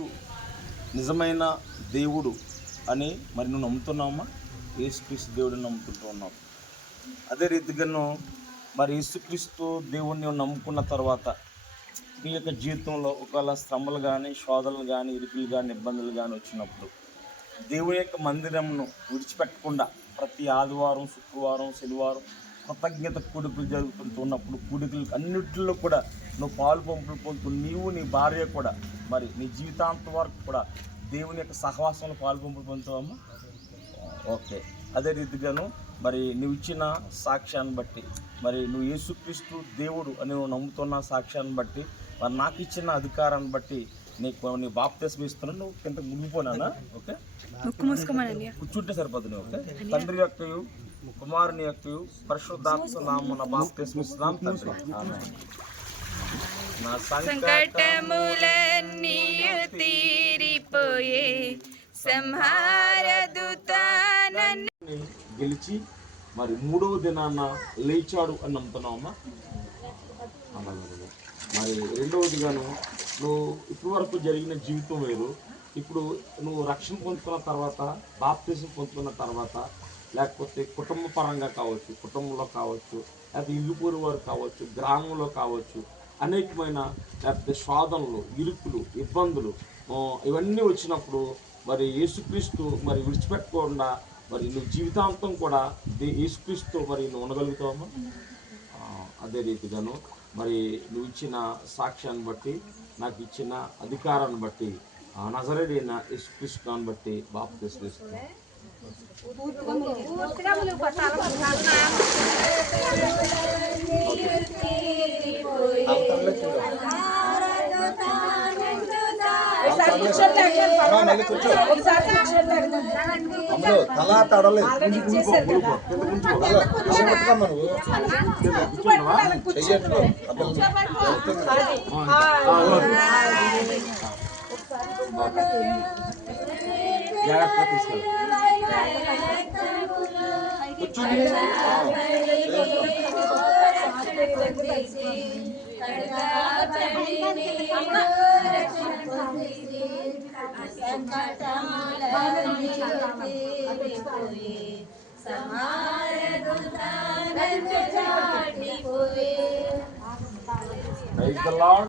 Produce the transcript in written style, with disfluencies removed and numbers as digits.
యేసుక్రీస్తు నిజమైన దేవుడు అని మరి నువ్వు నమ్ముతున్నావమ్మా? యేసుక్రీస్తు దేవుడిని నమ్ముకుంటూ ఉన్నావు. అదే రీతిగాను మరి యేసుక్రీస్తు దేవుడిని నమ్ముకున్న తర్వాత నీ యొక్క జీవితంలో ఒకవేళ శ్రమలు కానీ, శోధనలు కానీ, ఇరుకులు కానీ, ఇబ్బందులు కానీ వచ్చినప్పుడు దేవుని యొక్క మందిరంను విడిచిపెట్టకుండా ప్రతి ఆదివారం, శుక్రవారం, శనివారం కృతజ్ఞత కూడికలు జరుగుతుంటున్నప్పుడు కూడికలు అన్నింటిలో కూడా నువ్వు పాలు పంపులు పొందుతూ నీవు నీ భార్య కూడా మరి నీ జీవితాంతం వరకు కూడా దేవుని యొక్క సహవాసంలో పాలు పంపులు పొందుతావమ్మా? ఓకే. అదే రీతిగాను మరి నువ్వు ఇచ్చిన సాక్ష్యాన్ని బట్టి మరి నువ్వు యేసుక్రీస్తు దేవుడు అని నువ్వు నమ్ముతున్న సాక్ష్యాన్ని బట్టి మరి నాకు ఇచ్చిన అధికారాన్ని బట్టి నీ బాప్తిస్మం ఇస్తున్నాను. నువ్వు కింద మునిగిపోయినా ఓకే, కూర్చుంటే సరిపోతుంది. ఓకే. తండ్రి యొక్క కుమారుని యొక్క పరిశుద్ధాత్మ నామమున బాప్తిస్మం ఇస్తున్నాం తండ్రి. నా సంకటములన్నీ తీరిపోయే సంహారదుతానని గెలిచి మరి 3వ దినాన లేచాడు అని నమ్ముతున్నావమ్మా? మరి 2వదిగాను నువ్వు ఇప్పటి వరకు జరిగిన జీవితం వేరు. ఇప్పుడు నువ్వు రక్షణ పొందుకున్న తర్వాత, బాప్తిజం పొందుకున్న తర్వాత, లేకపోతే కుటుంబ పరంగా కావచ్చు, కుటుంబంలో కావచ్చు, లేకపోతే ఇరుపూరు వారు కావచ్చు, గ్రామంలో కావచ్చు, అనేకమైన లేకపోతే శోధనలు, ఇరుకులు, ఇబ్బందులు ఇవన్నీ వచ్చినప్పుడు మరి యేసుక్రీస్తు మరి విడిచిపెట్టకుండా మరి నువ్వు జీవితాంతం కూడా యేసుక్రీస్తు మరి నువ్వు ఉండగలుగుతావమ్మా? అదే రీతిగాను మరి నువ్వు ఇచ్చిన సాక్ష్యాన్ని బట్టి, నాకు ఇచ్చిన అధికారాన్ని బట్టి, నజరేయుడైన యేసుక్రీస్తుని బట్టి బాప్తిస్మం ఇస్తున్నాను. తలా తడలేదు జాగ్రత్తగా తీసుకెళ్ళి Praise the Lord.